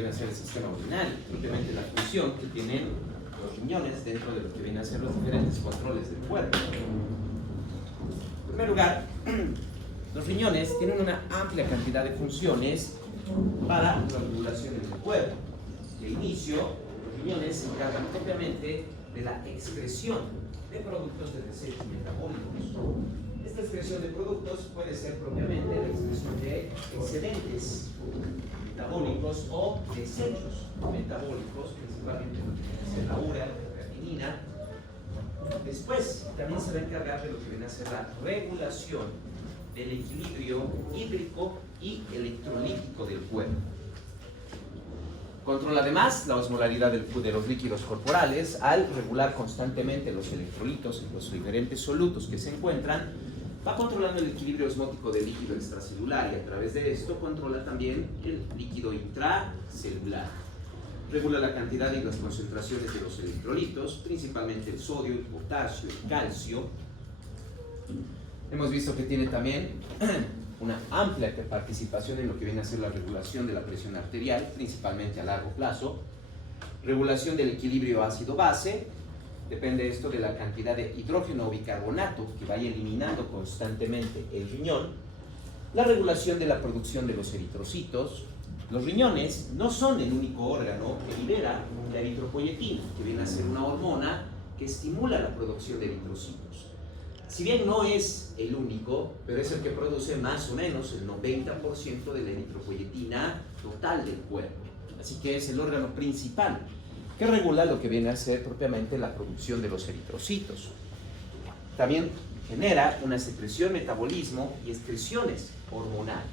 viene a ser el sistema urinario, simplemente la función que tienen los riñones dentro de lo que vienen a ser los diferentes controles del cuerpo. En primer lugar, los riñones tienen una amplia cantidad de funciones para la regulación del cuerpo. De inicio, los riñones se encargan propiamente de la excreción de productos de desechos metabólicos. Esta excreción de productos puede ser propiamente la excreción de excedentes metabólicos o desechos metabólicos, principalmente lo que viene a ser la urea, la creatinina. Después, también se va a encargar de lo que viene a ser la regulación del equilibrio hídrico y electrolítico del cuerpo. Controla además la osmolaridad de los líquidos corporales al regular constantemente los electrolitos y los diferentes solutos que se encuentran. Va controlando el equilibrio osmótico del líquido extracelular y a través de esto controla también el líquido intracelular. Regula la cantidad y las concentraciones de los electrolitos, principalmente el sodio, el potasio, el calcio. Hemos visto que tiene también una amplia participación en lo que viene a ser la regulación de la presión arterial, principalmente a largo plazo. Regulación del equilibrio ácido-base. Depende esto de la cantidad de hidrógeno o bicarbonato que vaya eliminando constantemente el riñón. La regulación de la producción de los eritrocitos. Los riñones no son el único órgano que libera la eritropoyetina, que viene a ser una hormona que estimula la producción de eritrocitos. Si bien no es el único, pero es el que produce más o menos el 90% de la eritropoyetina total del cuerpo. Así que es el órgano principal que regula lo que viene a ser propiamente la producción de los eritrocitos. También genera una secreción, metabolismo y excreciones hormonales.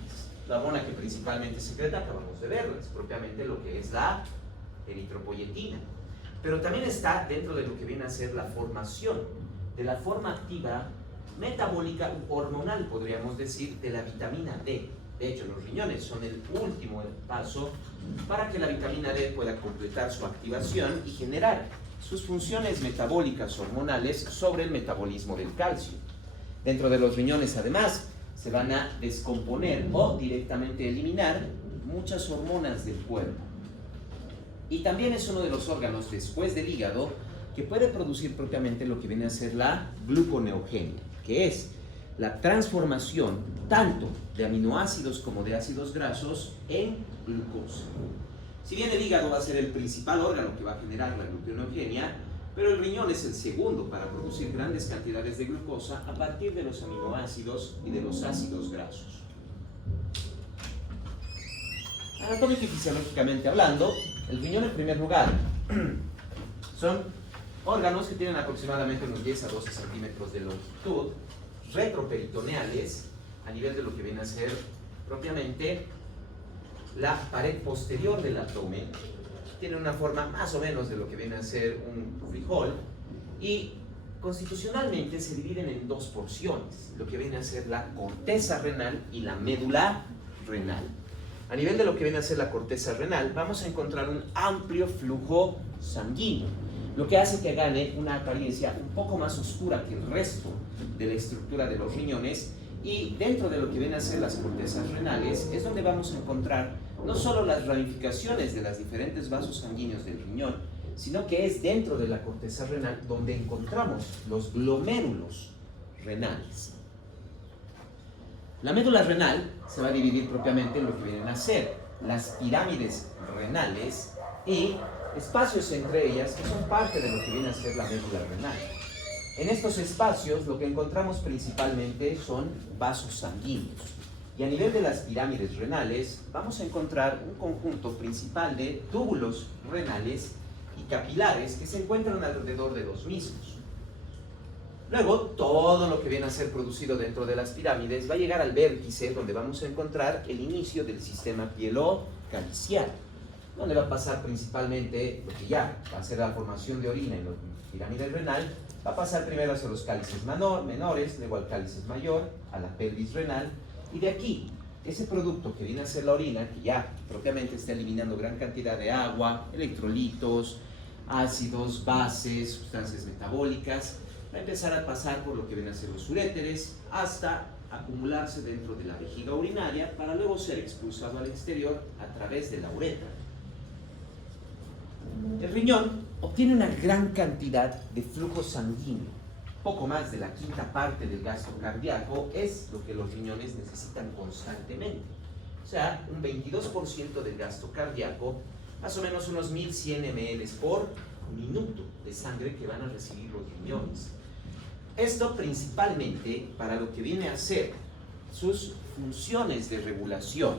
La hormona que principalmente secreta, acabamos de verla, es propiamente lo que es la eritropoyetina. Pero también está dentro de lo que viene a ser la formación de la forma activa metabólica u hormonal, podríamos decir, de la vitamina D. De hecho, los riñones son el último paso para que la vitamina D pueda completar su activación y generar sus funciones metabólicas hormonales sobre el metabolismo del calcio. Dentro de los riñones, además, se van a descomponer o directamente eliminar muchas hormonas del cuerpo. Y también es uno de los órganos, después del hígado, que puede producir propiamente lo que viene a ser la gluconeogenia, que es la transformación tanto de aminoácidos como de ácidos grasos en glucosa. Si bien el hígado va a ser el principal órgano que va a generar la gluconeogenia, pero el riñón es el segundo para producir grandes cantidades de glucosa a partir de los aminoácidos y de los ácidos grasos. Anatómica y fisiológicamente hablando, el riñón en primer lugar son órganos que tienen aproximadamente unos 10 a 12 centímetros de longitud, retroperitoneales, a nivel de lo que viene a ser propiamente la pared posterior del abdomen. Tienen una forma más o menos de lo que viene a ser un frijol y constitucionalmente se dividen en dos porciones, lo que viene a ser la corteza renal y la médula renal. A nivel de lo que viene a ser la corteza renal, vamos a encontrar un amplio flujo sanguíneo, lo que hace que gane una apariencia un poco más oscura que el resto de la estructura de los riñones. Y dentro de lo que vienen a ser las cortezas renales es donde vamos a encontrar no solo las ramificaciones de los diferentes vasos sanguíneos del riñón, sino que es dentro de la corteza renal donde encontramos los glomérulos renales. La médula renal se va a dividir propiamente en lo que vienen a ser las pirámides renales y espacios entre ellas que son parte de lo que viene a ser la médula renal. En estos espacios lo que encontramos principalmente son vasos sanguíneos. Y a nivel de las pirámides renales vamos a encontrar un conjunto principal de túbulos renales y capilares que se encuentran alrededor de los mismos. Luego, todo lo que viene a ser producido dentro de las pirámides va a llegar al vértice donde vamos a encontrar el inicio del sistema pielocaliciar, donde va a pasar principalmente lo que ya va a ser la formación de orina en la pirámide renal. Va a pasar primero hacia los cálices menores, luego al cálice mayor, a la pelvis renal, y de aquí, ese producto que viene a ser la orina, que ya propiamente está eliminando gran cantidad de agua, electrolitos, ácidos, bases, sustancias metabólicas, va a empezar a pasar por lo que viene a ser los uréteres, hasta acumularse dentro de la vejiga urinaria, para luego ser expulsado al exterior a través de la uretra. El riñón obtiene una gran cantidad de flujo sanguíneo. Poco más de la quinta parte del gasto cardíaco es lo que los riñones necesitan constantemente. O sea, un 22% del gasto cardíaco, más o menos unos 1100 ml por minuto de sangre que van a recibir los riñones. Esto principalmente para lo que viene a ser sus funciones de regulación.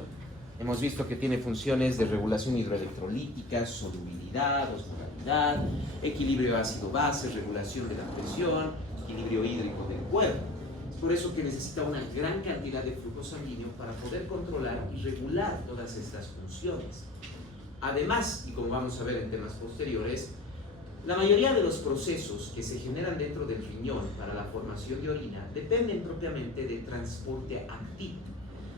Hemos visto que tiene funciones de regulación hidroelectrolítica, solubilidad, osmolaridad, equilibrio ácido-base, regulación de la presión, equilibrio hídrico del cuerpo. Es por eso que necesita una gran cantidad de flujo sanguíneo para poder controlar y regular todas estas funciones. Además, y como vamos a ver en temas posteriores, la mayoría de los procesos que se generan dentro del riñón para la formación de orina dependen propiamente de transporte activo.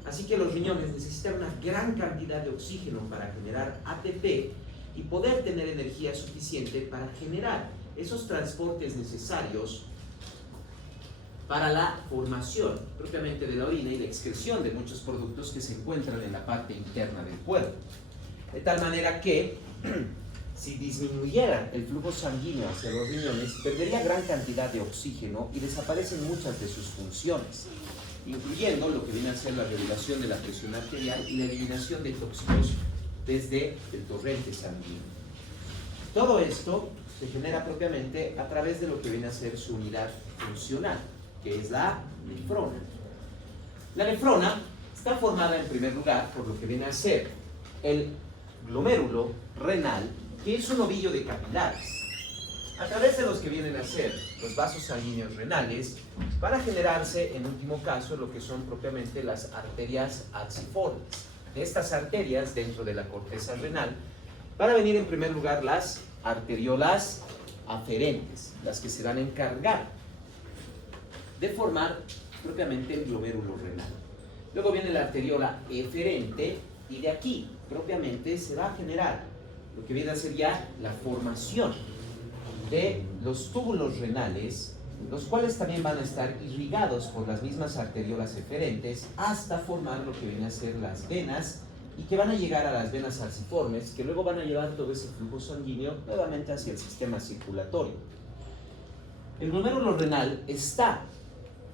Así que los riñones necesitan una gran cantidad de oxígeno para generar ATP y poder tener energía suficiente para generar esos transportes necesarios para la formación propiamente de la orina y la excreción de muchos productos que se encuentran en la parte interna del cuerpo. De tal manera que si disminuyera el flujo sanguíneo hacia los riñones, perdería gran cantidad de oxígeno y desaparecen muchas de sus funciones, incluyendo lo que viene a ser la regulación de la presión arterial y la eliminación de tóxicos desde el torrente sanguíneo. Todo esto se genera propiamente a través de lo que viene a ser su unidad funcional, que es la nefrona. La nefrona está formada en primer lugar por lo que viene a ser el glomérulo renal, que es un ovillo de capilares, a través de los que vienen a ser los vasos sanguíneos renales, van a generarse en último caso lo que son propiamente las arterias acciformes. De estas arterias dentro de la corteza renal van a venir en primer lugar las arteriolas aferentes, las que se van a encargar de formar propiamente el glomérulo renal. Luego viene la arteriola eferente y de aquí propiamente se va a generar lo que viene a ser ya la formación de los túbulos renales, los cuales también van a estar irrigados por las mismas arteriolas eferentes hasta formar lo que viene a ser las venas y que van a llegar a las venas acciformes, que luego van a llevar todo ese flujo sanguíneo nuevamente hacia el sistema circulatorio. El glomérulo renal está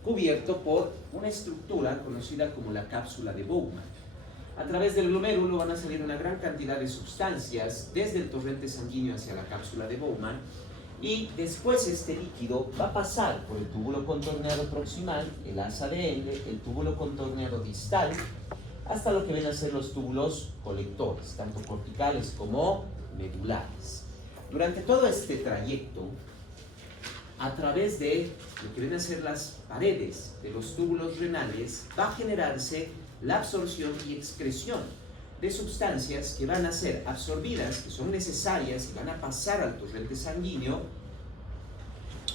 cubierto por una estructura conocida como la cápsula de Bowman. A través del glomérulo van a salir una gran cantidad de sustancias desde el torrente sanguíneo hacia la cápsula de Bowman y después este líquido va a pasar por el túbulo contorneado proximal, el asa de Ende, el túbulo contorneado distal, hasta lo que vienen a ser los túbulos colectores, tanto corticales como medulares. Durante todo este trayecto, a través de lo que vienen a ser las paredes de los túbulos renales, va a generarse la absorción y excreción de sustancias que van a ser absorbidas, que son necesarias y van a pasar al torrente sanguíneo,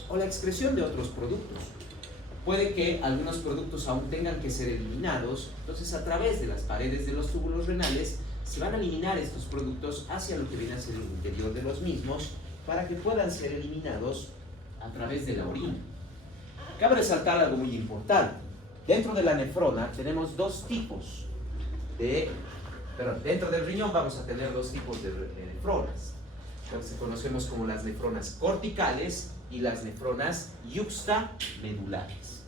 o la excreción de otros productos. Puede que algunos productos aún tengan que ser eliminados, entonces a través de las paredes de los túbulos renales se van a eliminar estos productos hacia lo que viene a ser el interior de los mismos para que puedan ser eliminados a través de la orina. Cabe resaltar algo muy importante. Dentro de la nefrona tenemos dos tipos dentro del riñón vamos a tener dos tipos de nefronas, que conocemos como las nefronas corticales y las nefronas yuxtamedulares.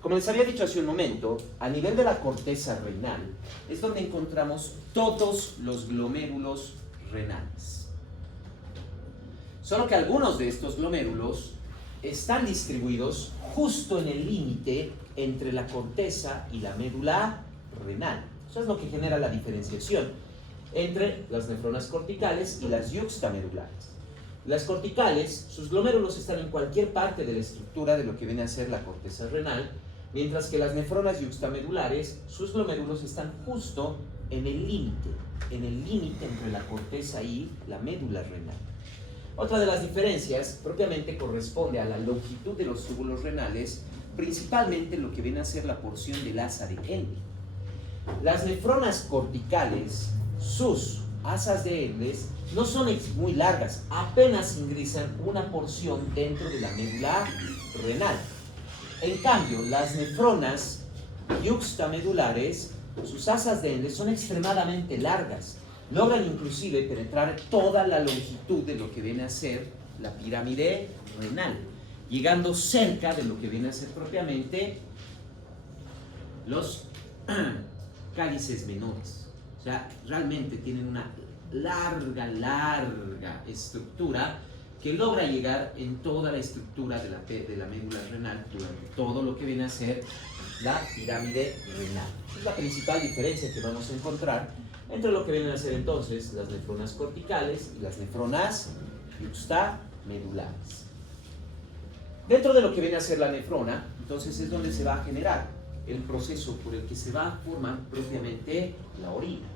Como les había dicho hace un momento, a nivel de la corteza renal es donde encontramos todos los glomérulos renales. Solo que algunos de estos glomérulos están distribuidos justo en el límite entre la corteza y la médula renal. Eso es lo que genera la diferenciación entre las nefronas corticales y las yuxtamedulares. Las corticales, sus glomérulos están en cualquier parte de la estructura de lo que viene a ser la corteza renal, mientras que las nefronas yuxtamedulares, sus glomérulos están justo en el límite entre la corteza y la médula renal. Otra de las diferencias propiamente corresponde a la longitud de los túbulos renales, principalmente lo que viene a ser la porción del asa de Ende. Las nefronas corticales, sus asas de Ende, no son muy largas, apenas ingresan una porción dentro de la médula renal. En cambio, las nefronas yuxtamedulares, sus asas de Ende son extremadamente largas, logran inclusive penetrar toda la longitud de lo que viene a ser la pirámide renal, llegando cerca de lo que viene a ser propiamente los cálices menores. O sea, realmente tienen una larga estructura que logra llegar en toda la estructura de la médula renal durante todo lo que viene a ser la pirámide renal. Es la principal diferencia que vamos a encontrar entre lo que vienen a ser entonces las nefronas corticales y las nefronas justamedulares. Dentro de lo que viene a ser la nefrona, entonces es donde se va a generar el proceso por el que se va a formar propiamente la orina.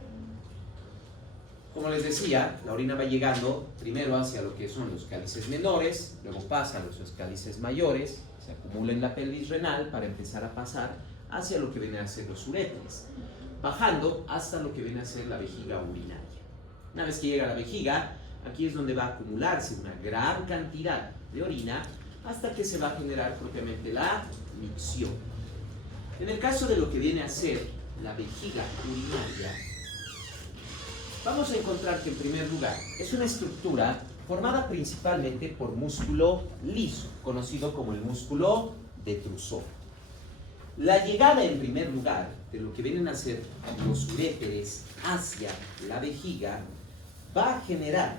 Como les decía, la orina va llegando primero hacia lo que son los cálices menores, luego pasa a los cálices mayores, se acumula en la pelvis renal para empezar a pasar hacia lo que viene a ser los uréteres, bajando hasta lo que viene a ser la vejiga urinaria. Una vez que llega a la vejiga, aquí es donde va a acumularse una gran cantidad de orina hasta que se va a generar propiamente la micción. En el caso de lo que viene a ser la vejiga urinaria, vamos a encontrar que en primer lugar es una estructura formada principalmente por músculo liso, conocido como el músculo detrusor. La llegada en primer lugar de lo que vienen a ser los uréteres hacia la vejiga va a generar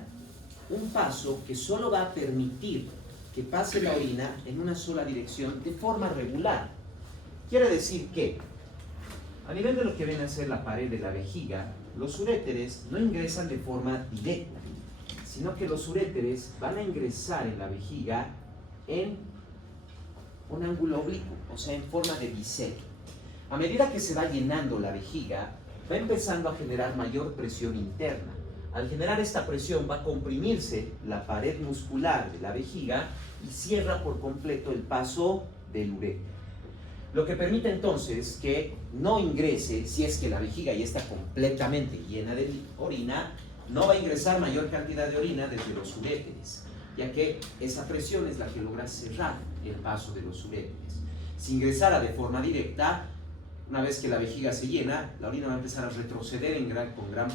un paso que solo va a permitir que pase la orina en una sola dirección de forma regular. Quiere decir que a nivel de lo que viene a ser la pared de la vejiga, los uréteres no ingresan de forma directa, sino que los uréteres van a ingresar en la vejiga en un ángulo oblicuo, o sea, en forma de bisecto. A medida que se va llenando la vejiga, va empezando a generar mayor presión interna. Al generar esta presión va a comprimirse la pared muscular de la vejiga y cierra por completo el paso del uréter. Lo que permite entonces que no ingrese, si es que la vejiga ya está completamente llena de orina, no va a ingresar mayor cantidad de orina desde los uréteres, ya que esa presión es la que logra cerrar el paso de los uréteres. Si ingresara de forma directa, una vez que la vejiga se llena, la orina va a empezar a retroceder con gran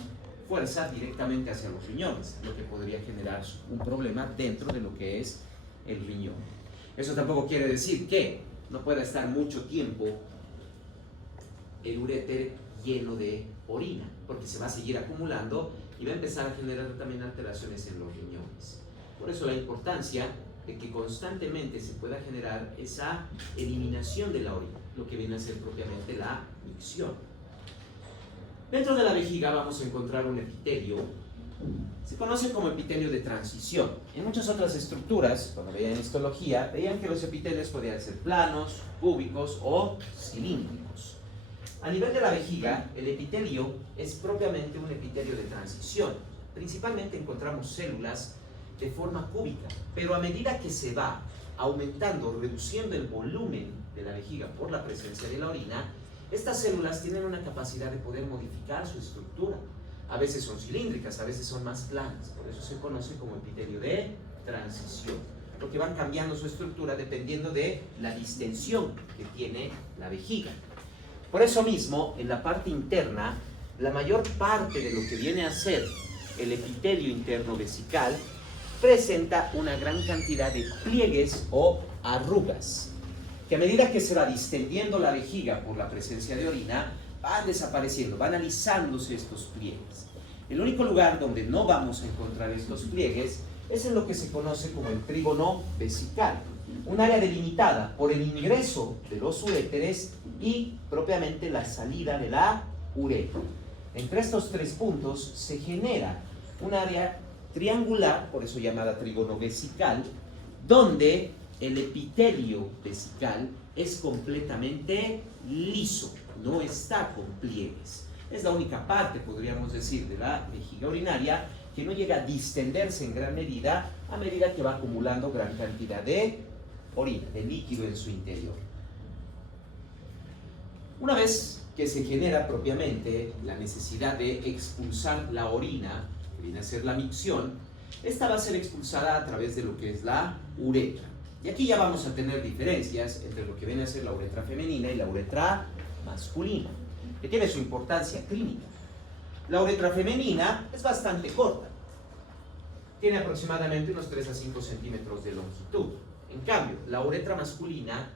fuerza directamente hacia los riñones, lo que podría generar un problema dentro de lo que es el riñón. Eso tampoco quiere decir que no pueda estar mucho tiempo el uréter lleno de orina, porque se va a seguir acumulando y va a empezar a generar también alteraciones en los riñones. Por eso la importancia de que constantemente se pueda generar esa eliminación de la orina, lo que viene a ser propiamente la micción. Dentro de la vejiga vamos a encontrar un epitelio. Se conoce como epitelio de transición. En muchas otras estructuras, cuando veían histología, veían que los epitelios podían ser planos, cúbicos o cilíndricos. A nivel de la vejiga, el epitelio es propiamente un epitelio de transición. Principalmente encontramos células de forma cúbica, pero a medida que se va aumentando, reduciendo el volumen de la vejiga por la presencia de la orina, estas células tienen una capacidad de poder modificar su estructura. A veces son cilíndricas, a veces son más planas, por eso se conoce como epitelio de transición, porque van cambiando su estructura dependiendo de la distensión que tiene la vejiga. Por eso mismo, en la parte interna, la mayor parte de lo que viene a ser el epitelio interno vesical presenta una gran cantidad de pliegues o arrugas, que a medida que se va distendiendo la vejiga por la presencia de orina, van desapareciendo, van alisándose estos pliegues. El único lugar donde no vamos a encontrar estos pliegues es en lo que se conoce como el trígono vesical, un área delimitada por el ingreso de los uréteres y propiamente la salida de la uretra. Entre estos tres puntos se genera un área triangular, por eso llamada trígono vesical, donde el epitelio vesical es completamente liso, no está con pliegues. Es la única parte, podríamos decir, de la vejiga urinaria que no llega a distenderse en gran medida a medida que va acumulando gran cantidad de orina, de líquido en su interior. Una vez que se genera propiamente la necesidad de expulsar la orina, que viene a ser la micción, esta va a ser expulsada a través de lo que es la uretra. Y aquí ya vamos a tener diferencias entre lo que viene a ser la uretra femenina y la uretra masculina, que tiene su importancia clínica. La uretra femenina es bastante corta. Tiene aproximadamente unos 3 a 5 centímetros de longitud. En cambio, la uretra masculina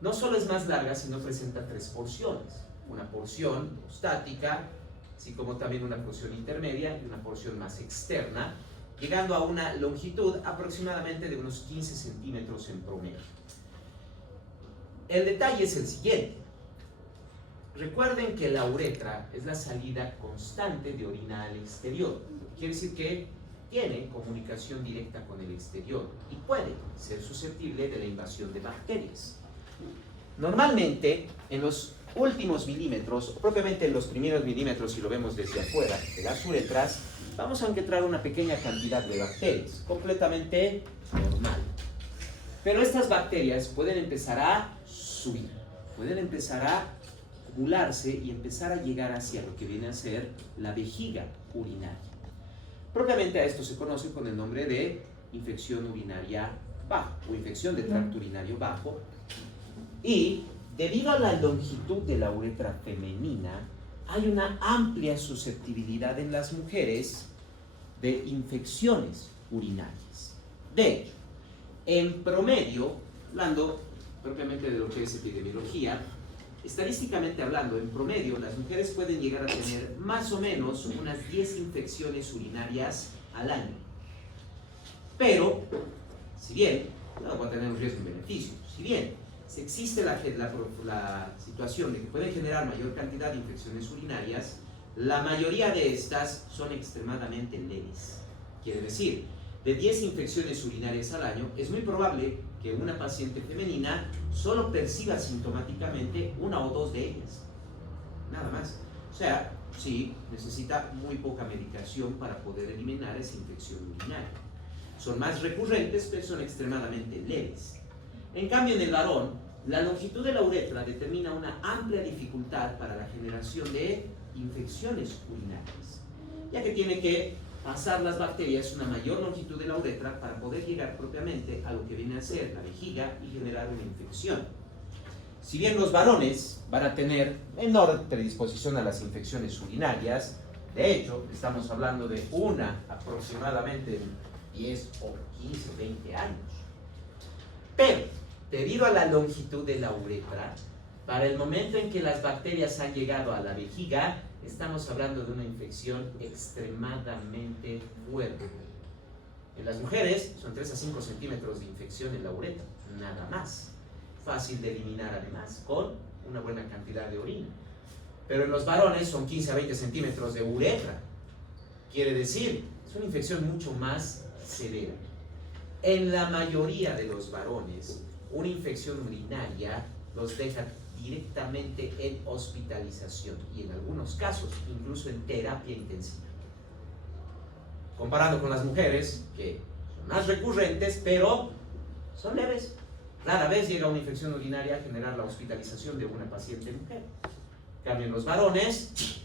no solo es más larga, sino presenta 3 porciones. Una porción prostática, así como también una porción intermedia y una porción más externa, llegando a una longitud aproximadamente de unos 15 centímetros en promedio. El detalle es el siguiente. Recuerden que la uretra es la salida constante de orina al exterior. Quiere decir que tiene comunicación directa con el exterior y puede ser susceptible de la invasión de bacterias. Normalmente, en los últimos milímetros, o propiamente en los primeros milímetros, si lo vemos desde afuera de las uretras, vamos a encontrar una pequeña cantidad de bacterias, completamente normal. Pero estas bacterias pueden empezar a subir, pueden empezar a acumularse y empezar a llegar hacia lo que viene a ser la vejiga urinaria. Propiamente a esto se conoce con el nombre de infección urinaria bajo o infección de tracto urinario bajo. Y debido a la longitud de la uretra femenina, hay una amplia susceptibilidad en las mujeres de infecciones urinarias. De hecho, en promedio, hablando propiamente de lo que es epidemiología, estadísticamente hablando, en promedio, las mujeres pueden llegar a tener más o menos unas 10 infecciones urinarias al año. Pero, si bien, no va a tener un riesgo y beneficio, si bien existe la situación de que pueden generar mayor cantidad de infecciones urinarias, la mayoría de estas son extremadamente leves. Quiere decir, de 10 infecciones urinarias al año, es muy probable que una paciente femenina solo perciba sintomáticamente una o dos de ellas. Nada más. O sea, sí, necesita muy poca medicación para poder eliminar esa infección urinaria. Son más recurrentes, pero son extremadamente leves. En cambio, en el varón, la longitud de la uretra determina una amplia dificultad para la generación de infecciones urinarias, ya que tiene que pasar las bacterias una mayor longitud de la uretra para poder llegar propiamente a lo que viene a ser la vejiga y generar una infección. Si bien los varones van a tener menor predisposición a las infecciones urinarias, de hecho, estamos hablando de una aproximadamente 10 o 15 o 20 años. Pero, debido a la longitud de la uretra, para el momento en que las bacterias han llegado a la vejiga, estamos hablando de una infección extremadamente fuerte. En las mujeres son 3 a 5 centímetros de infección en la uretra, nada más. Fácil de eliminar además, con una buena cantidad de orina. Pero en los varones son 15 a 20 centímetros de uretra. Quiere decir, es una infección mucho más severa. En la mayoría de los varones, una infección urinaria los deja directamente en hospitalización y en algunos casos incluso en terapia intensiva. Comparando con las mujeres, que son más recurrentes, pero son leves. Rara vez llega una infección urinaria a generar la hospitalización de una paciente mujer. En cambio, en los varones,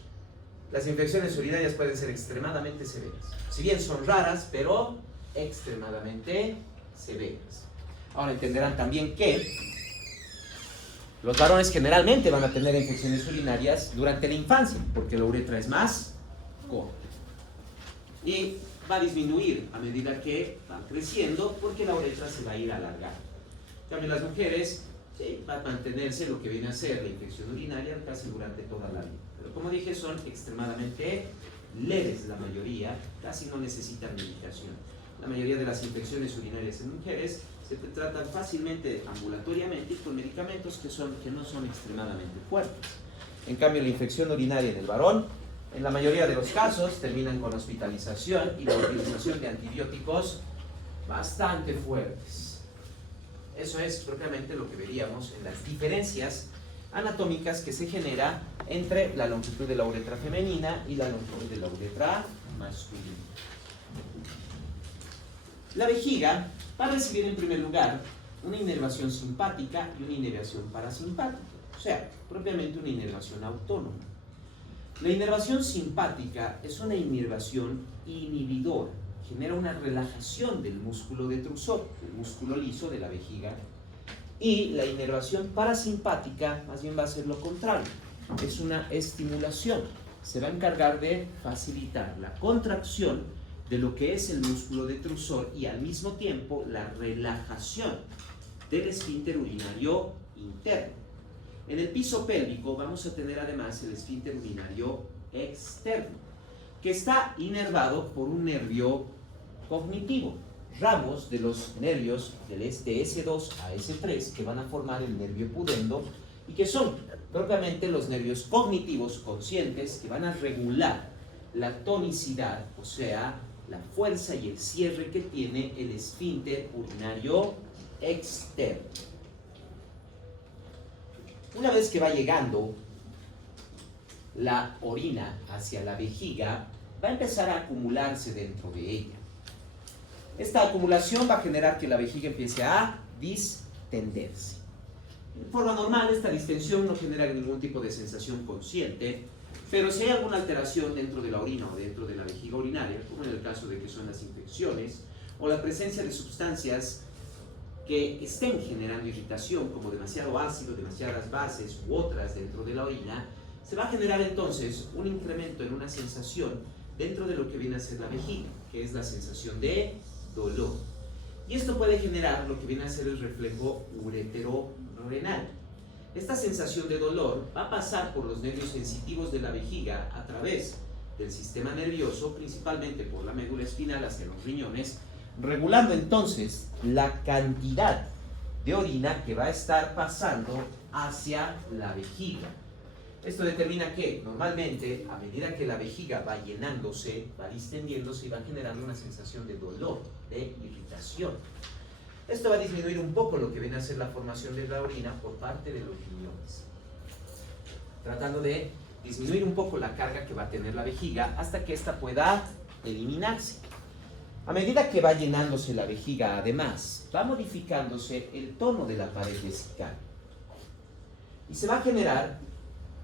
las infecciones urinarias pueden ser extremadamente severas. Si bien son raras, pero extremadamente severas. Ahora entenderán también que los varones generalmente van a tener infecciones urinarias durante la infancia, porque la uretra es más corta. Y va a disminuir a medida que van creciendo, porque la uretra se va a ir alargando. También las mujeres, sí, va a mantenerse lo que viene a ser la infección urinaria casi durante toda la vida. Pero como dije, son extremadamente leves la mayoría, casi no necesitan medicación. La mayoría de las infecciones urinarias en mujeres se tratan fácilmente ambulatoriamente y con medicamentos que no son extremadamente fuertes. En cambio, la infección urinaria en el varón, en la mayoría de los casos, terminan con hospitalización y la utilización de antibióticos bastante fuertes. Eso es propiamente lo que veríamos en las diferencias anatómicas que se genera entre la longitud de la uretra femenina y la longitud de la uretra masculina. La vejiga va a recibir en primer lugar una inervación simpática y una inervación parasimpática, o sea, propiamente una inervación autónoma. La inervación simpática es una inervación inhibidora, genera una relajación del músculo detrusor, el músculo liso de la vejiga, y la inervación parasimpática más bien va a ser lo contrario, es una estimulación, se va a encargar de facilitar la contracción de lo que es el músculo detrusor y al mismo tiempo la relajación del esfínter urinario interno. En el piso pélvico vamos a tener además el esfínter urinario externo, que está inervado por un nervio cognitivo, ramos de los nervios de S2 a S3 que van a formar el nervio pudendo y que son propiamente los nervios cognitivos conscientes que van a regular la tonicidad, o sea, la fuerza y el cierre que tiene el esfínter urinario externo. Una vez que va llegando la orina hacia la vejiga, va a empezar a acumularse dentro de ella. Esta acumulación va a generar que la vejiga empiece a distenderse. De forma normal, esta distensión no genera ningún tipo de sensación consciente, pero si hay alguna alteración dentro de la orina o dentro de la vejiga urinaria, como en el caso de que son las infecciones, o la presencia de sustancias que estén generando irritación, como demasiado ácido, demasiadas bases u otras dentro de la orina, se va a generar entonces un incremento en una sensación dentro de lo que viene a ser la vejiga, que es la sensación de dolor. Y esto puede generar lo que viene a ser el reflejo ureterorenal. Esta sensación de dolor va a pasar por los nervios sensitivos de la vejiga a través del sistema nervioso, principalmente por la médula espinal hacia los riñones, regulando entonces la cantidad de orina que va a estar pasando hacia la vejiga. Esto determina que normalmente a medida que la vejiga va llenándose, va distendiéndose y va generando una sensación de dolor, de irritación. Esto va a disminuir un poco lo que viene a ser la formación de la orina por parte de los riñones, tratando de disminuir un poco la carga que va a tener la vejiga hasta que ésta pueda eliminarse. A medida que va llenándose la vejiga, además, va modificándose el tono de la pared vesical y se va a generar,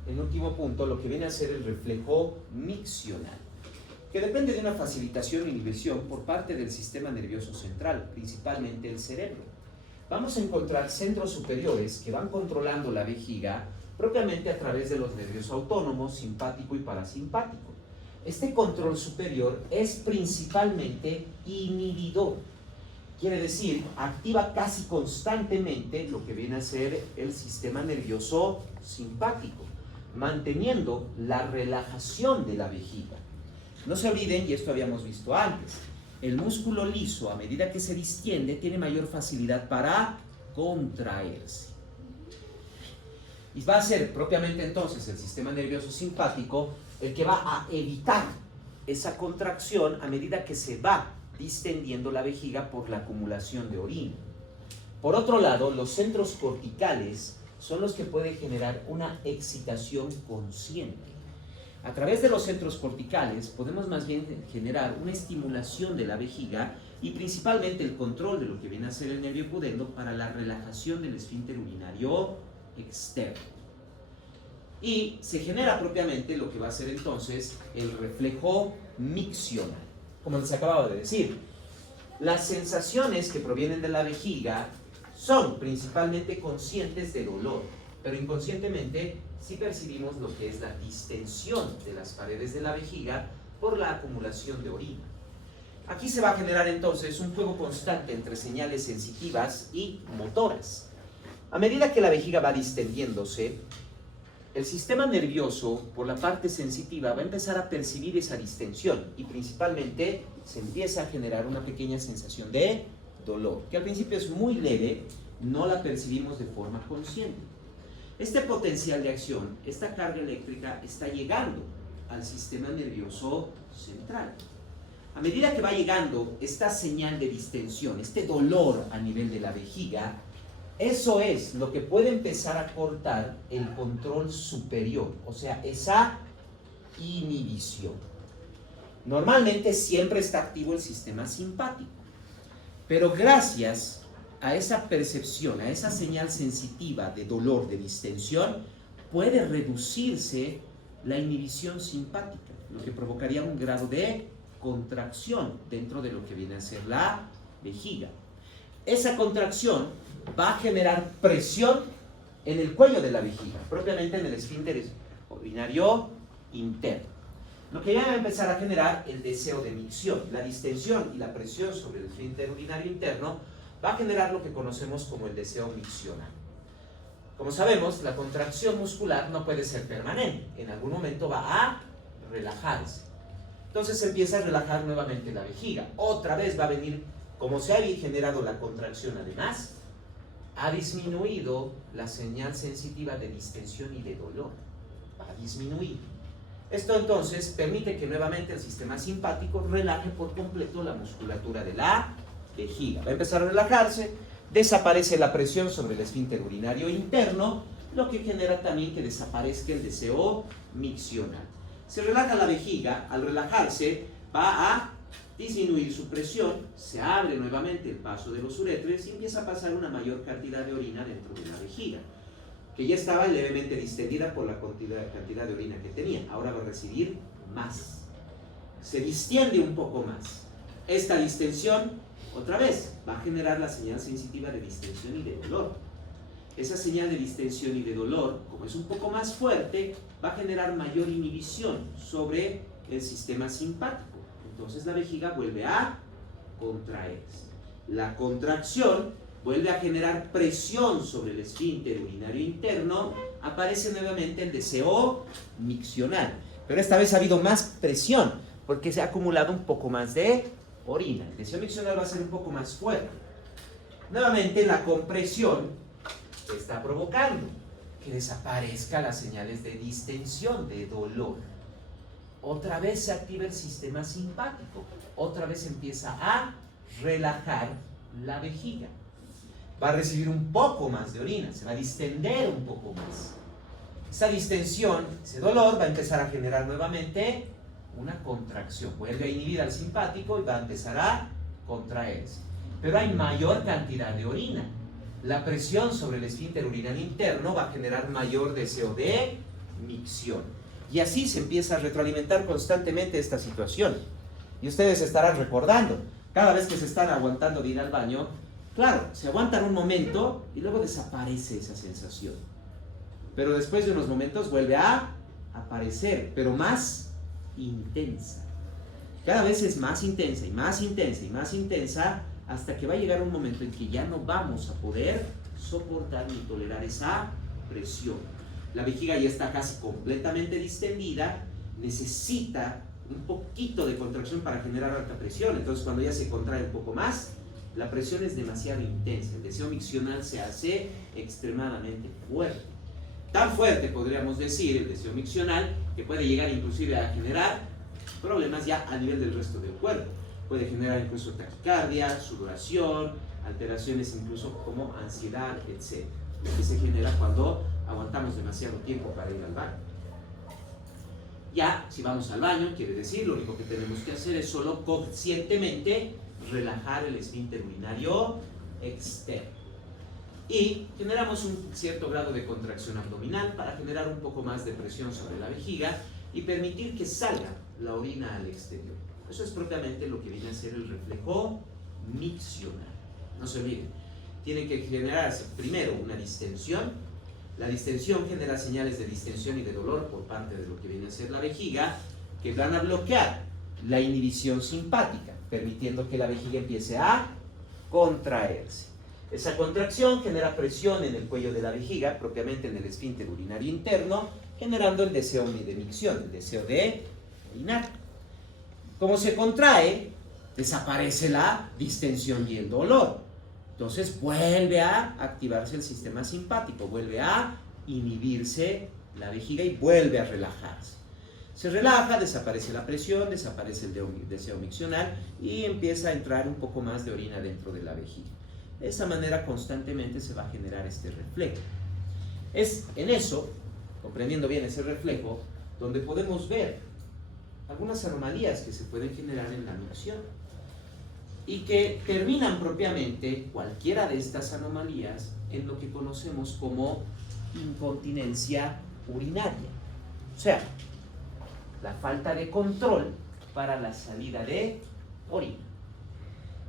en último punto, lo que viene a ser el reflejo miccional, que depende de una facilitación e inhibición por parte del sistema nervioso central, principalmente el cerebro. Vamos a encontrar centros superiores que van controlando la vejiga propiamente a través de los nervios autónomos, simpático y parasimpático. Este control superior es principalmente inhibidor, quiere decir, activa casi constantemente lo que viene a ser el sistema nervioso simpático, manteniendo la relajación de la vejiga. No se olviden, y esto habíamos visto antes, el músculo liso, a medida que se distiende, tiene mayor facilidad para contraerse. Y va a ser propiamente entonces el sistema nervioso simpático el que va a evitar esa contracción a medida que se va distendiendo la vejiga por la acumulación de orina. Por otro lado, los centros corticales son los que pueden generar una excitación consciente. A través de los centros corticales podemos más bien generar una estimulación de la vejiga y principalmente el control de lo que viene a ser el nervio pudendo para la relajación del esfínter urinario externo. Y se genera propiamente lo que va a ser entonces el reflejo miccional. Como les acababa de decir, las sensaciones que provienen de la vejiga son principalmente conscientes de dolor, pero inconscientemente sí percibimos lo que es la distensión de las paredes de la vejiga por la acumulación de orina. Aquí se va a generar entonces un juego constante entre señales sensitivas y motoras. A medida que la vejiga va distendiéndose, el sistema nervioso, por la parte sensitiva, va a empezar a percibir esa distensión y principalmente se empieza a generar una pequeña sensación de dolor, que al principio es muy leve, no la percibimos de forma consciente. Este potencial de acción, esta carga eléctrica, está llegando al sistema nervioso central. A medida que va llegando esta señal de distensión, este dolor a nivel de la vejiga, eso es lo que puede empezar a cortar el control superior, o sea, esa inhibición. Normalmente siempre está activo el sistema simpático, pero gracias a esa percepción, a esa señal sensitiva de dolor, de distensión, puede reducirse la inhibición simpática, lo que provocaría un grado de contracción dentro de lo que viene a ser la vejiga. Esa contracción va a generar presión en el cuello de la vejiga, propiamente en el esfínter urinario interno. Lo que ya va a empezar a generar el deseo de micción. La distensión y la presión sobre el esfínter urinario interno va a generar lo que conocemos como el deseo miccional. Como sabemos, la contracción muscular no puede ser permanente. En algún momento va a relajarse. Entonces empieza a relajar nuevamente la vejiga. Otra vez va a venir, como se ha generado la contracción además, ha disminuido la señal sensitiva de distensión y de dolor. Va a disminuir. Esto entonces permite que nuevamente el sistema simpático relaje por completo la musculatura de la vejiga. Va a empezar a relajarse, desaparece la presión sobre el esfínter urinario interno, lo que genera también que desaparezca el deseo miccional. Se relaja la vejiga, al relajarse va a disminuir su presión, se abre nuevamente el paso de los uréteres y empieza a pasar una mayor cantidad de orina dentro de la vejiga, que ya estaba levemente distendida por la cantidad de orina que tenía. Ahora va a recibir más. Se distiende un poco más. Esta distensión, otra vez, va a generar la señal sensitiva de distensión y de dolor. Esa señal de distensión y de dolor, como es un poco más fuerte, va a generar mayor inhibición sobre el sistema simpático. Entonces la vejiga vuelve a contraerse. La contracción vuelve a generar presión sobre el esfínter urinario interno, aparece nuevamente el deseo miccional. Pero esta vez ha habido más presión, porque se ha acumulado un poco más de orina. El deseo miccional va a ser un poco más fuerte. Nuevamente la compresión está provocando que desaparezcan las señales de distensión, de dolor. Otra vez se activa el sistema simpático. Otra vez empieza a relajar la vejiga. Va a recibir un poco más de orina, se va a distender un poco más. Esa distensión, ese dolor va a empezar a generar nuevamente una contracción. Vuelve a inhibir al simpático y va a empezar a contraerse. Pero hay mayor cantidad de orina. La presión sobre el esfínter urinario interno va a generar mayor deseo de micción. Y así se empieza a retroalimentar constantemente esta situación. Y ustedes estarán recordando, cada vez que se están aguantando de ir al baño, claro, se aguantan un momento y luego desaparece esa sensación. Pero después de unos momentos vuelve a aparecer, pero más intensa. Cada vez es más intensa y más intensa y más intensa, hasta que va a llegar un momento en que ya no vamos a poder soportar ni tolerar esa presión. La vejiga ya está casi completamente distendida, necesita un poquito de contracción para generar alta presión. Entonces cuando ya se contrae un poco más, la presión es demasiado intensa, el deseo miccional se hace extremadamente fuerte. Tan fuerte podríamos decir el deseo miccional que puede llegar inclusive a generar problemas ya a nivel del resto del cuerpo. Puede generar incluso taquicardia, sudoración, alteraciones incluso como ansiedad, etc. Lo que se genera cuando aguantamos demasiado tiempo para ir al baño. Ya, si vamos al baño, quiere decir, lo único que tenemos que hacer es solo conscientemente relajar el esfínter urinario externo. Y generamos un cierto grado de contracción abdominal para generar un poco más de presión sobre la vejiga y permitir que salga la orina al exterior. Eso es propiamente lo que viene a ser el reflejo miccional. No se olviden, tiene que generarse primero una distensión. La distensión genera señales de distensión y de dolor por parte de lo que viene a ser la vejiga, que van a bloquear la inhibición simpática, permitiendo que la vejiga empiece a contraerse. Esa contracción genera presión en el cuello de la vejiga, propiamente en el esfínter urinario interno, generando el deseo de micción, el deseo de orinar. Como se contrae, desaparece la distensión y el dolor. Entonces vuelve a activarse el sistema simpático, vuelve a inhibirse la vejiga y vuelve a relajarse. Se relaja, desaparece la presión, desaparece el deseo miccional y empieza a entrar un poco más de orina dentro de la vejiga. De esa manera constantemente se va a generar este reflejo. Es en eso, comprendiendo bien ese reflejo, donde podemos ver algunas anomalías que se pueden generar en la micción y que terminan propiamente cualquiera de estas anomalías en lo que conocemos como incontinencia urinaria. O sea, la falta de control para la salida de orina.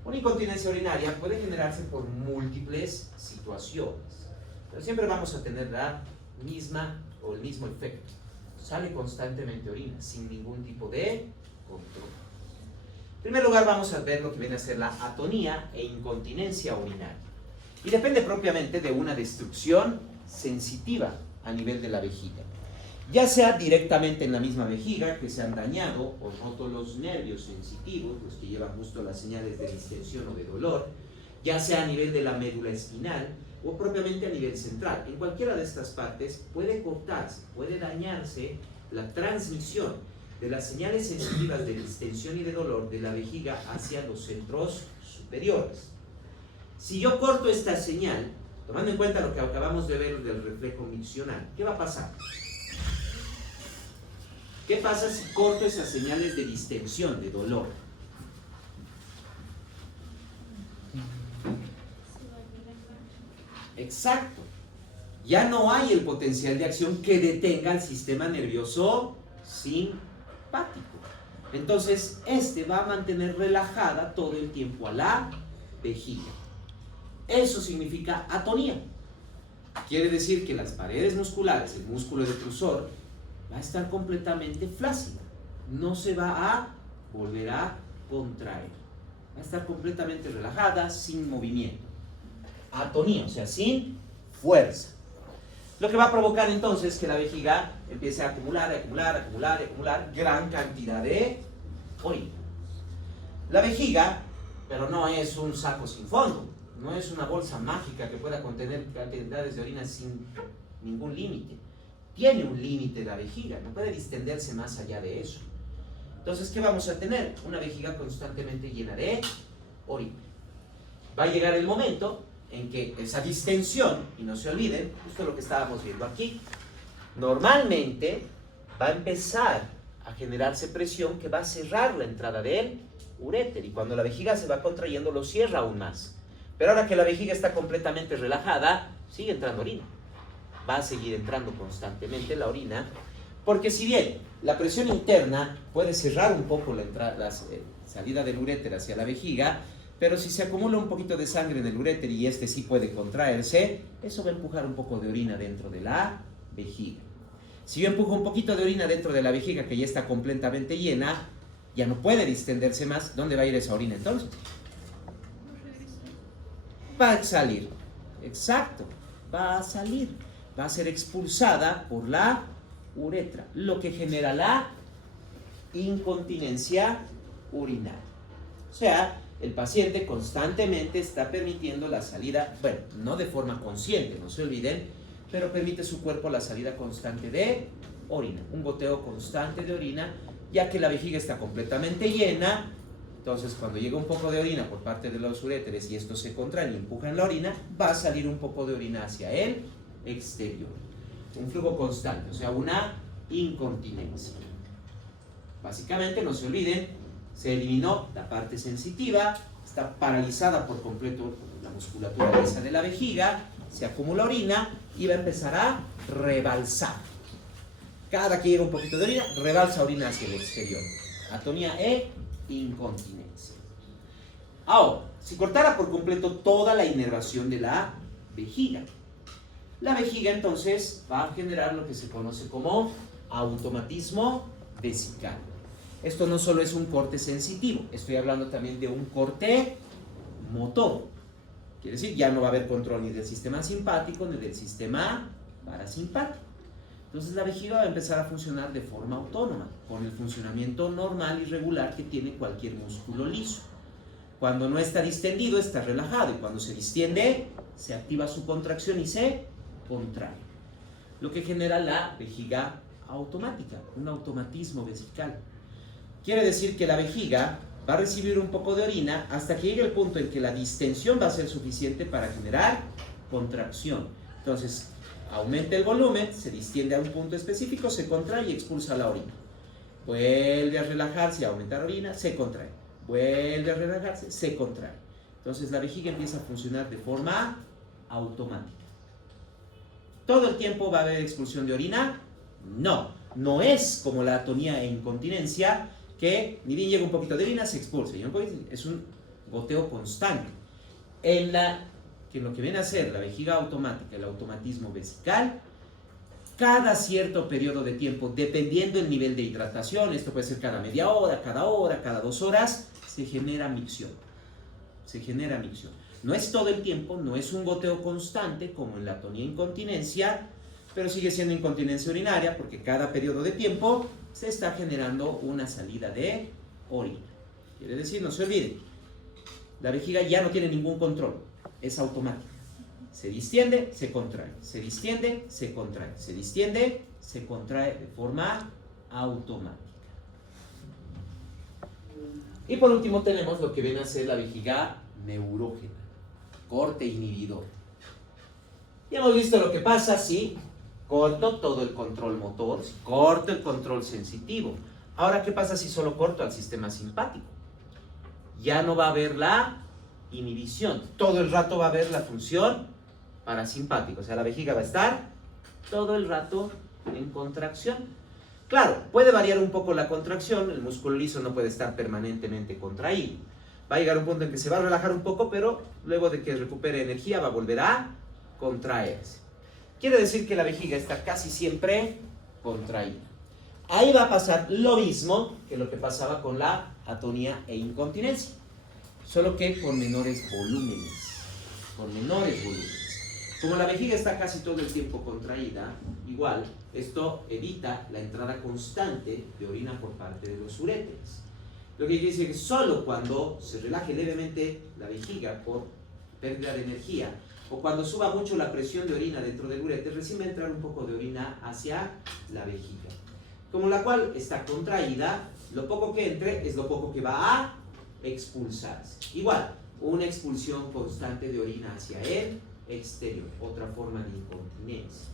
Una incontinencia urinaria puede generarse por múltiples situaciones, pero siempre vamos a tener la misma o el mismo efecto. sale constantemente orina, sin ningún tipo de control. En primer lugar vamos a ver lo que viene a ser la atonía e incontinencia urinaria. Y depende propiamente de una destrucción sensitiva a nivel de la vejiga. Ya sea directamente en la misma vejiga, que se han dañado o roto los nervios sensitivos, los que llevan justo las señales de distensión o de dolor, ya sea a nivel de la médula espinal o propiamente a nivel central. En cualquiera de estas partes puede cortarse, puede dañarse la transmisión de las señales sensitivas de distensión y de dolor de la vejiga hacia los centros superiores. Si yo corto esta señal, tomando en cuenta lo que acabamos de ver del reflejo miccional, ¿qué va a pasar? ¿Qué pasa si corto esas señales de distensión, de dolor? Exacto. Ya no hay el potencial de acción que detenga el sistema nervioso simpático. Entonces, este va a mantener relajada todo el tiempo a la vejiga. Eso significa atonía. Quiere decir que las paredes musculares, el músculo detrusor, va a estar completamente flácida. No se va a volver a contraer. Va a estar completamente relajada, sin movimiento. Atonía, o sea, sin fuerza. Lo que va a provocar entonces que la vejiga empiece a acumular gran cantidad de orina. La vejiga, pero no es un saco sin fondo, no es una bolsa mágica que pueda contener cantidades de orina sin ningún límite. Tiene un límite la vejiga, no puede distenderse más allá de eso. Entonces, ¿qué vamos a tener? Una vejiga constantemente llena de orina. Va a llegar el momento en que esa distensión, y no se olviden, justo lo que estábamos viendo aquí, normalmente va a empezar a generarse presión que va a cerrar la entrada del uréter, y cuando la vejiga se va contrayendo lo cierra aún más. Pero ahora que la vejiga está completamente relajada, sigue entrando orina. Va a seguir entrando constantemente la orina, porque si bien la presión interna puede cerrar un poco la salida del uréter hacia la vejiga, pero si se acumula un poquito de sangre en el uréter y este sí puede contraerse, eso va a empujar un poco de orina dentro de la vejiga. Si yo empujo un poquito de orina dentro de la vejiga que ya está completamente llena, ya no puede distenderse más, ¿dónde va a ir esa orina entonces? Va a salir, exacto, va a salir, va a ser expulsada por la uretra, lo que genera la incontinencia urinaria. O sea, el paciente constantemente está permitiendo la salida, bueno, no de forma consciente, no se olviden, pero permite su cuerpo la salida constante de orina, un goteo constante de orina, ya que la vejiga está completamente llena. Entonces, cuando llega un poco de orina por parte de los uréteres y estos se contraen y empujan la orina, va a salir un poco de orina hacia el exterior. Un flujo constante, o sea, una incontinencia. Básicamente, no se olviden, se eliminó la parte sensitiva, está paralizada por completo la musculatura lisa de la vejiga, se acumula orina y va a empezar a rebalsar. Cada que llega un poquito de orina, rebalsa orina hacia el exterior. Atonía e incontinencia. Ahora, si cortara por completo toda la inervación de la vejiga entonces va a generar lo que se conoce como automatismo vesical. Esto no solo es un corte sensitivo, estoy hablando también de un corte motor. Quiere decir, ya no va a haber control ni del sistema simpático ni del sistema parasimpático. Entonces la vejiga va a empezar a funcionar de forma autónoma, con el funcionamiento normal y regular que tiene cualquier músculo liso. Cuando no está distendido, está relajado, y cuando se distiende, se activa su contracción y se contrae. Lo que genera la vejiga automática, un automatismo vesical. Quiere decir que la vejiga va a recibir un poco de orina hasta que llegue el punto en que la distensión va a ser suficiente para generar contracción. Entonces, aumenta el volumen, se distiende a un punto específico, se contrae y expulsa la orina. Vuelve a relajarse, a aumentar orina, se contrae. Vuelve a relajarse, se contrae. Entonces la vejiga empieza a funcionar de forma automática. ¿Todo el tiempo va a haber expulsión de orina? No, no es como la atonía e incontinencia, que ni bien llega un poquito de orina, se expulsa. Es un goteo constante. En lo que viene a ser la vejiga automática, el automatismo vesical, cada cierto periodo de tiempo, dependiendo del nivel de hidratación, esto puede ser cada media hora, cada 2 horas, se genera micción. Se genera micción. No es todo el tiempo, no es un goteo constante como en la atonía incontinencia, pero sigue siendo incontinencia urinaria porque cada periodo de tiempo se está generando una salida de orina. Quiere decir, no se olviden, la vejiga ya no tiene ningún control, es automática. Se distiende, se contrae, se distiende, se contrae, se distiende, se contrae de forma automática. Y por último tenemos lo que viene a ser la vejiga neurógena, corte inhibidor. Ya hemos visto lo que pasa si corto todo el control motor, si corto el control sensitivo. Ahora, ¿qué pasa si solo corto al sistema simpático? Ya no va a haber la inhibición, todo el rato va a haber la función parasimpática, o sea, la vejiga va a estar todo el rato en contracción. Claro, puede variar un poco la contracción, el músculo liso no puede estar permanentemente contraído. Va a llegar un punto en que se va a relajar un poco, pero luego de que recupere energía va a volver a contraerse. Quiere decir que la vejiga está casi siempre contraída. Ahí va a pasar lo mismo que lo que pasaba con la atonía e incontinencia, solo que con menores volúmenes. Con menores volúmenes. Como la vejiga está casi todo el tiempo contraída, igual, esto evita la entrada constante de orina por parte de los uréteres. Lo que quiere decir que solo cuando se relaje levemente la vejiga por pérdida de energía, o cuando suba mucho la presión de orina dentro del uréter, recién va a entrar un poco de orina hacia la vejiga. Como la cual está contraída, lo poco que entre es lo poco que va a expulsarse. Igual, una expulsión constante de orina hacia el exterior, otra forma de incontinencia.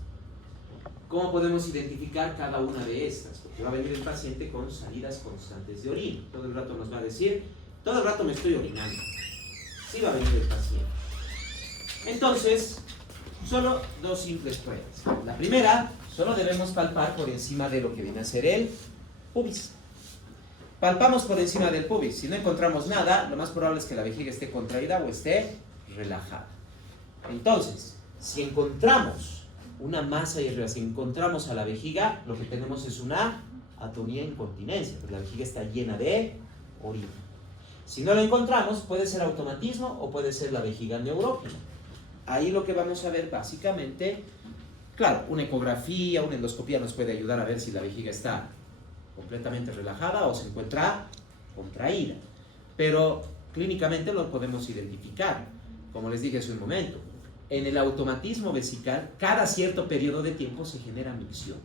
¿Cómo podemos identificar cada una de estas? Porque va a venir el paciente con salidas constantes de orina. Todo el rato nos va a decir, todo el rato me estoy orinando. Sí va a venir el paciente. Entonces, solo dos simples pruebas. La primera, solo debemos palpar por encima de lo que viene a ser el pubis. Palpamos por encima del pubis. Si no encontramos nada, lo más probable es que la vejiga esté contraída o esté relajada. Entonces, si encontramos una masa ahí arriba, si encontramos a la vejiga, lo que tenemos es una atonía incontinencia, porque la vejiga está llena de orina. Si no lo encontramos, puede ser automatismo o puede ser la vejiga neurógena. Ahí lo que vamos a ver básicamente, claro, una ecografía, una endoscopía nos puede ayudar a ver si la vejiga está completamente relajada o se encuentra contraída. Pero clínicamente lo podemos identificar, como les dije hace un momento. En el automatismo vesical, cada cierto periodo de tiempo se genera micción.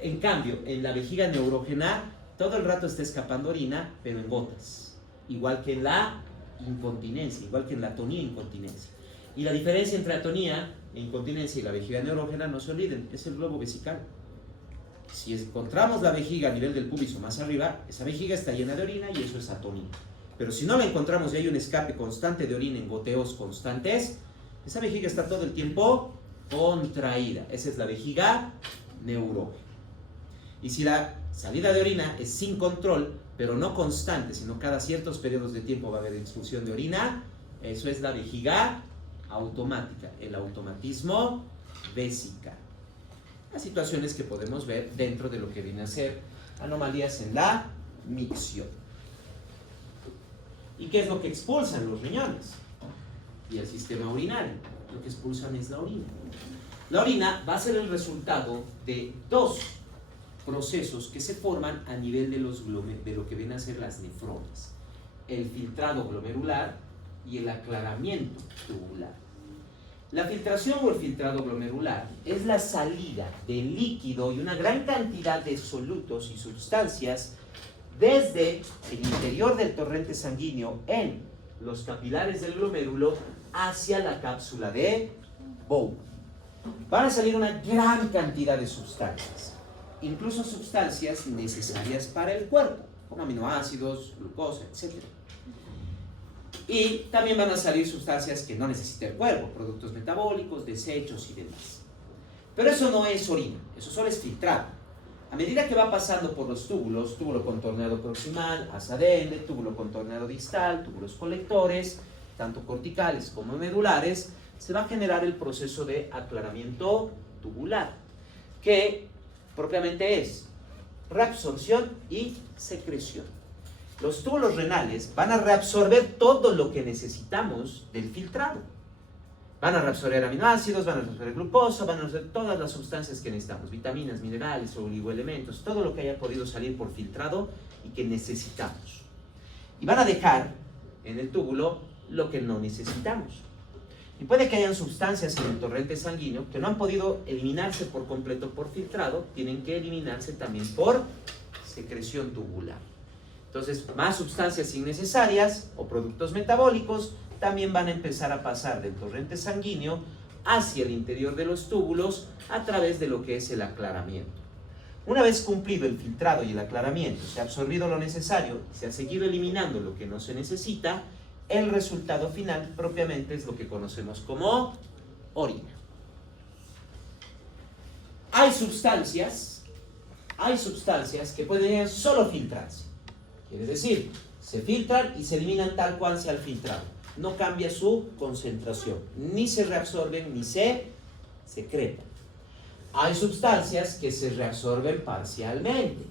En cambio, en la vejiga neurógena, todo el rato está escapando orina, pero en gotas. Igual que en la incontinencia, igual que en la atonía e incontinencia. Y la diferencia entre atonía e incontinencia y la vejiga neurógena, no se olviden, es el globo vesical. Si encontramos la vejiga a nivel del pubis o más arriba, esa vejiga está llena de orina y eso es atonía. Pero si no la encontramos y hay un escape constante de orina en goteos constantes, esa vejiga está todo el tiempo contraída. Esa es la vejiga neurógena. Y si la salida de orina es sin control, pero no constante, sino cada ciertos periodos de tiempo va a haber expulsión de orina, eso es la vejiga automática, el automatismo vesical. Las situaciones que podemos ver dentro de lo que viene a ser anomalías en la micción. ¿Y qué es lo que expulsan los riñones? Y el sistema urinario. Lo que expulsan es la orina. La orina va a ser el resultado de dos procesos que se forman a nivel de lo que vienen a ser las nefronas. El filtrado glomerular y el aclaramiento tubular. La filtración o el filtrado glomerular es la salida de líquido y una gran cantidad de solutos y sustancias desde el interior del torrente sanguíneo en los capilares del glomérulo hacia la cápsula de Bowman. Van a salir una gran cantidad de sustancias, incluso sustancias necesarias para el cuerpo, como aminoácidos, glucosa, etc. Y también van a salir sustancias que no necesita el cuerpo, productos metabólicos, desechos y demás. Pero eso no es orina, eso solo es filtrado. A medida que va pasando por los túbulos, túbulo contorneado proximal, asa adende, túbulo contorneado distal, túbulos colectores, tanto corticales como medulares, se va a generar el proceso de aclaramiento tubular. que propiamente es reabsorción y secreción. Los túbulos renales van a reabsorber todo lo que necesitamos del filtrado. Van a reabsorber aminoácidos, van a reabsorber glucosa, van a reabsorber todas las sustancias que necesitamos, vitaminas, minerales, oligoelementos, todo lo que haya podido salir por filtrado y que necesitamos. Y van a dejar en el túbulo lo que no necesitamos. Y puede que hayan sustancias en el torrente sanguíneo que no han podido eliminarse por completo por filtrado, tienen que eliminarse también por secreción tubular. Entonces, más sustancias innecesarias o productos metabólicos también van a empezar a pasar del torrente sanguíneo hacia el interior de los túbulos a través de lo que es el aclaramiento. Una vez cumplido el filtrado y el aclaramiento, se ha absorbido lo necesario, se ha seguido eliminando lo que no se necesita, el resultado final propiamente es lo que conocemos como orina. Hay sustancias que pueden solo filtrarse. Quiere decir, se filtran y se eliminan tal cual sea el filtrado. No cambia su concentración, ni se reabsorben ni se secretan. Hay sustancias que se reabsorben parcialmente.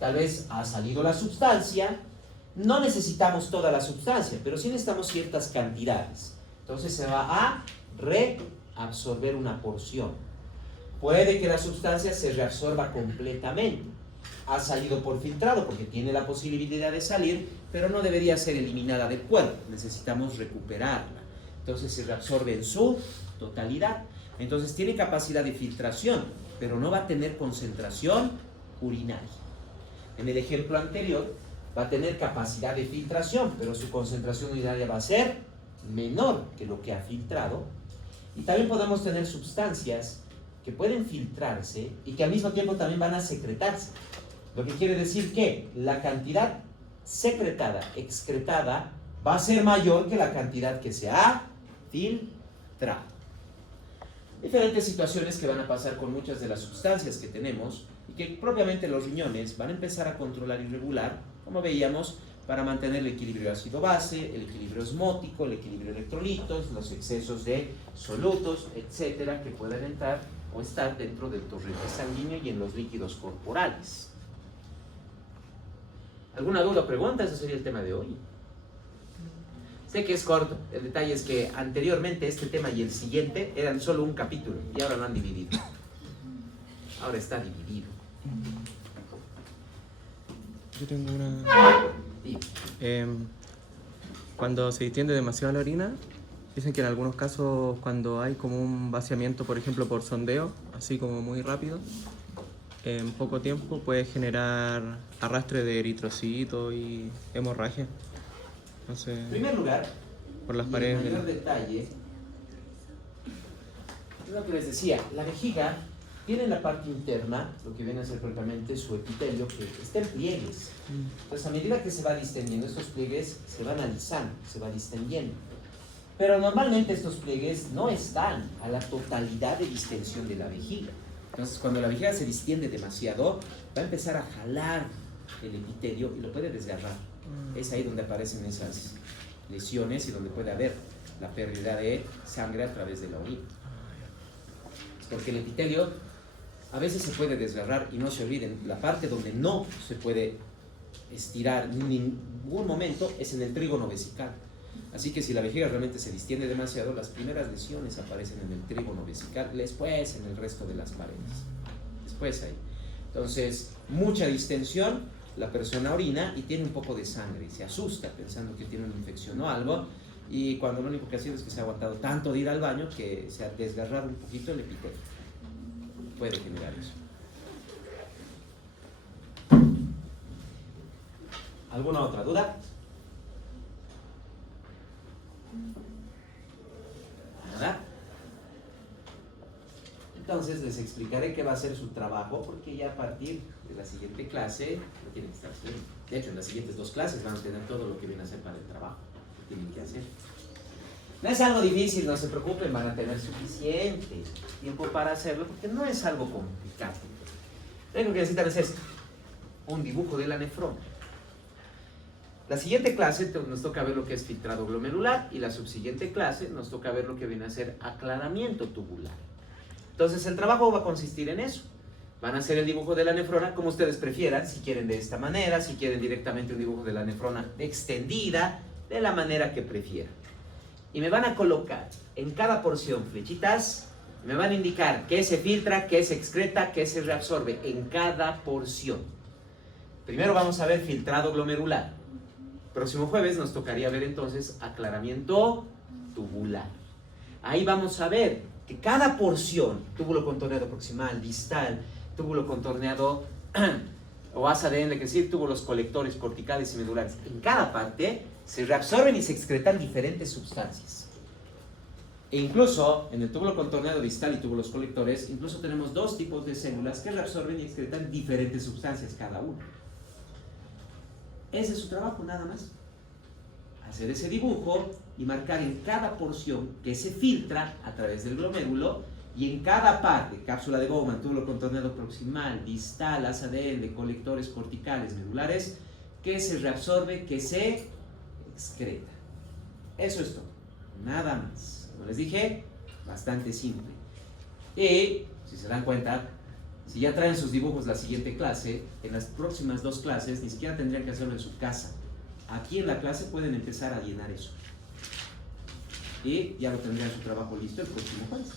Tal vez ha salido la sustancia, no necesitamos toda la sustancia, pero sí necesitamos ciertas cantidades. Entonces se va a reabsorber una porción. Puede que la sustancia se reabsorba completamente. Ha salido por filtrado porque tiene la posibilidad de salir, pero no debería ser eliminada del cuerpo. Necesitamos recuperarla. Entonces se reabsorbe en su totalidad. Entonces tiene capacidad de filtración, pero no va a tener concentración urinaria. En el ejemplo anterior, va a tener capacidad de filtración, pero su concentración urinaria va a ser menor que lo que ha filtrado. Y también podemos tener sustancias que pueden filtrarse y que al mismo tiempo también van a secretarse. Lo que quiere decir que la cantidad secretada, excretada, va a ser mayor que la cantidad que se ha filtrado. Diferentes situaciones que van a pasar con muchas de las sustancias que tenemos y que propiamente los riñones van a empezar a controlar y regular, como veíamos, para mantener el equilibrio ácido-base, el equilibrio osmótico, el equilibrio de electrolitos, los excesos de solutos, etcétera, que puedan entrar o estar dentro del torrente sanguíneo y en los líquidos corporales. ¿Alguna duda o pregunta? Ese sería el tema de hoy. Sé que es corto, el detalle es que anteriormente este tema y el siguiente eran solo un capítulo y ahora lo han dividido. Ahora está dividido. Yo tengo una... Sí. Cuando se distiende demasiado la orina, dicen que en algunos casos cuando hay como un vaciamiento, por ejemplo por sondeo, así como muy rápido, en poco tiempo puede generar arrastre de eritrocitos y hemorragia. Entonces, En primer lugar, por las y paredes en de mayor detalle, es lo que les decía, la vejiga tiene en la parte interna lo que viene a ser propiamente su epitelio, que está en pliegues. Entonces, a medida que se va distendiendo, estos pliegues se van alisando, se va distendiendo. Pero normalmente estos pliegues no están a la totalidad de distensión de la vejiga. Entonces, cuando la vejiga se distiende demasiado, va a empezar a jalar el epitelio y lo puede desgarrar. Es ahí donde aparecen esas lesiones y donde puede haber la pérdida de sangre a través de la orina. Porque el epitelio a veces se puede desgarrar y no se olviden, la parte donde no se puede estirar en ningún momento es en el trígono vesical. Así que si la vejiga realmente se distiende demasiado, las primeras lesiones aparecen en el trígono vesical, después en el resto de las paredes. Después ahí. Entonces, mucha distensión, la persona orina y tiene un poco de sangre y se asusta pensando que tiene una infección o algo, y cuando lo único que ha sido es que se ha aguantado tanto de ir al baño que se ha desgarrado un poquito el epitelio. Puede generar eso. ¿Alguna otra duda? ¿Nada? Entonces les explicaré qué va a ser su trabajo, porque ya a partir de la siguiente clase lo tienen que estar haciendo. De hecho, en las siguientes 2 clases van a tener todo lo que viene a hacer para el trabajo que tienen que hacer. No es algo difícil, no se preocupen, van a tener suficiente tiempo para hacerlo, porque no es algo complicado. Lo único que necesitan es un dibujo de la nefrona. La siguiente clase nos toca ver lo que es filtrado glomerular y la subsiguiente clase nos toca ver lo que viene a ser aclaramiento tubular. Entonces el trabajo va a consistir en eso. van a hacer el dibujo de la nefrona como ustedes prefieran, si quieren de esta manera, si quieren directamente un dibujo de la nefrona extendida, de la manera que prefieran. Y me van a colocar en cada porción flechitas, me van a indicar qué se filtra, qué se excreta, qué se reabsorbe en cada porción. Primero vamos a ver filtrado glomerular. Próximo jueves nos tocaría ver entonces aclaramiento tubular. Ahí vamos a ver que cada porción, túbulo contorneado proximal, distal, túbulo contorneado o asa de Ende, que decir, túbulos colectores corticales y medulares, en cada parte se reabsorben y se excretan diferentes sustancias. E incluso en el túbulo contorneado distal y túbulos colectores, incluso tenemos dos tipos de células que reabsorben y excretan diferentes sustancias cada uno. Ese es su trabajo, nada más. Hacer ese dibujo y marcar en cada porción que se filtra a través del glomérulo y en cada parte, cápsula de Bowman, túbulo contorneado proximal, distal, asa de Ende, colectores corticales, medulares, que se reabsorbe, que se excreta. Eso es todo, nada más. Como les dije, bastante simple. Y, si se dan cuenta, si ya traen sus dibujos la siguiente clase, en las próximas 2 clases ni siquiera tendrían que hacerlo en su casa. Aquí en la clase pueden empezar a llenar eso. Y ya lo tendrían su trabajo listo el próximo jueves.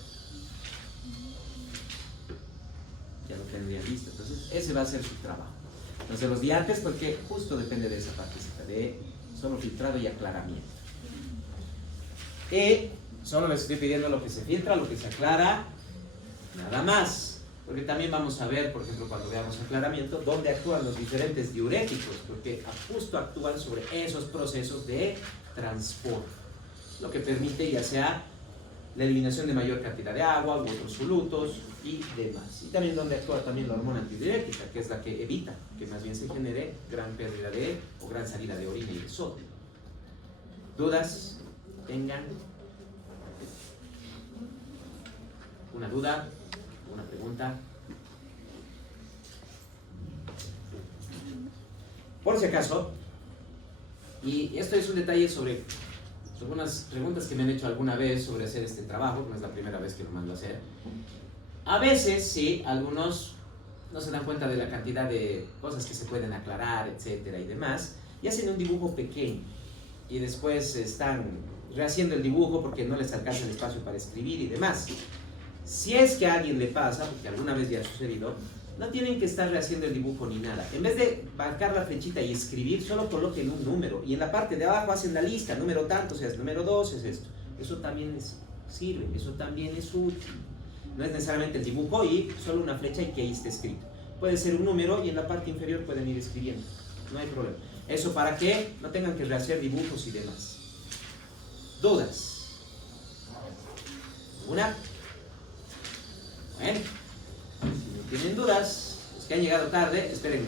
Ya lo tendrían listo. Entonces, ese va a ser su trabajo. Entonces, los días antes, porque justo depende de esa partecita, de solo filtrado y aclaramiento. Y solo les estoy pidiendo lo que se filtra, lo que se aclara, nada más. Porque también vamos a ver, por ejemplo, cuando veamos aclaramiento, dónde actúan los diferentes diuréticos, porque justo actúan sobre esos procesos de transporte, lo que permite ya sea la eliminación de mayor cantidad de agua u otros solutos y demás. Y también donde actúa también la hormona antidiurética, que es la que evita que más bien se genere gran pérdida de o gran salida de orina y de sodio. ¿Dudas? ¿Tengan una duda? ¿Una pregunta? Por si acaso, y esto es un detalle sobre algunas preguntas que me han hecho alguna vez sobre hacer este trabajo, no es la primera vez que lo mando a hacer. A veces, sí, algunos no se dan cuenta de la cantidad de cosas que se pueden aclarar, etcétera y demás, y hacen un dibujo pequeño, y después están rehaciendo el dibujo porque no les alcanza el espacio para escribir y demás. Si es que a alguien le pasa, porque alguna vez ya ha sucedido, no tienen que estar rehaciendo el dibujo ni nada. En vez de marcar la flechita y escribir, solo coloquen un número. Y en la parte de abajo hacen la lista, número tanto, o sea, número 2 es esto. Eso también sirve, eso también es útil. No es necesariamente el dibujo y solo una flecha y que ahí esté escrito. Puede ser un número y en la parte inferior pueden ir escribiendo. No hay problema. Eso para que no tengan que rehacer dibujos y demás. ¿Dudas? ¿Una? Bueno, si no tienen dudas, los que han llegado tarde, esperen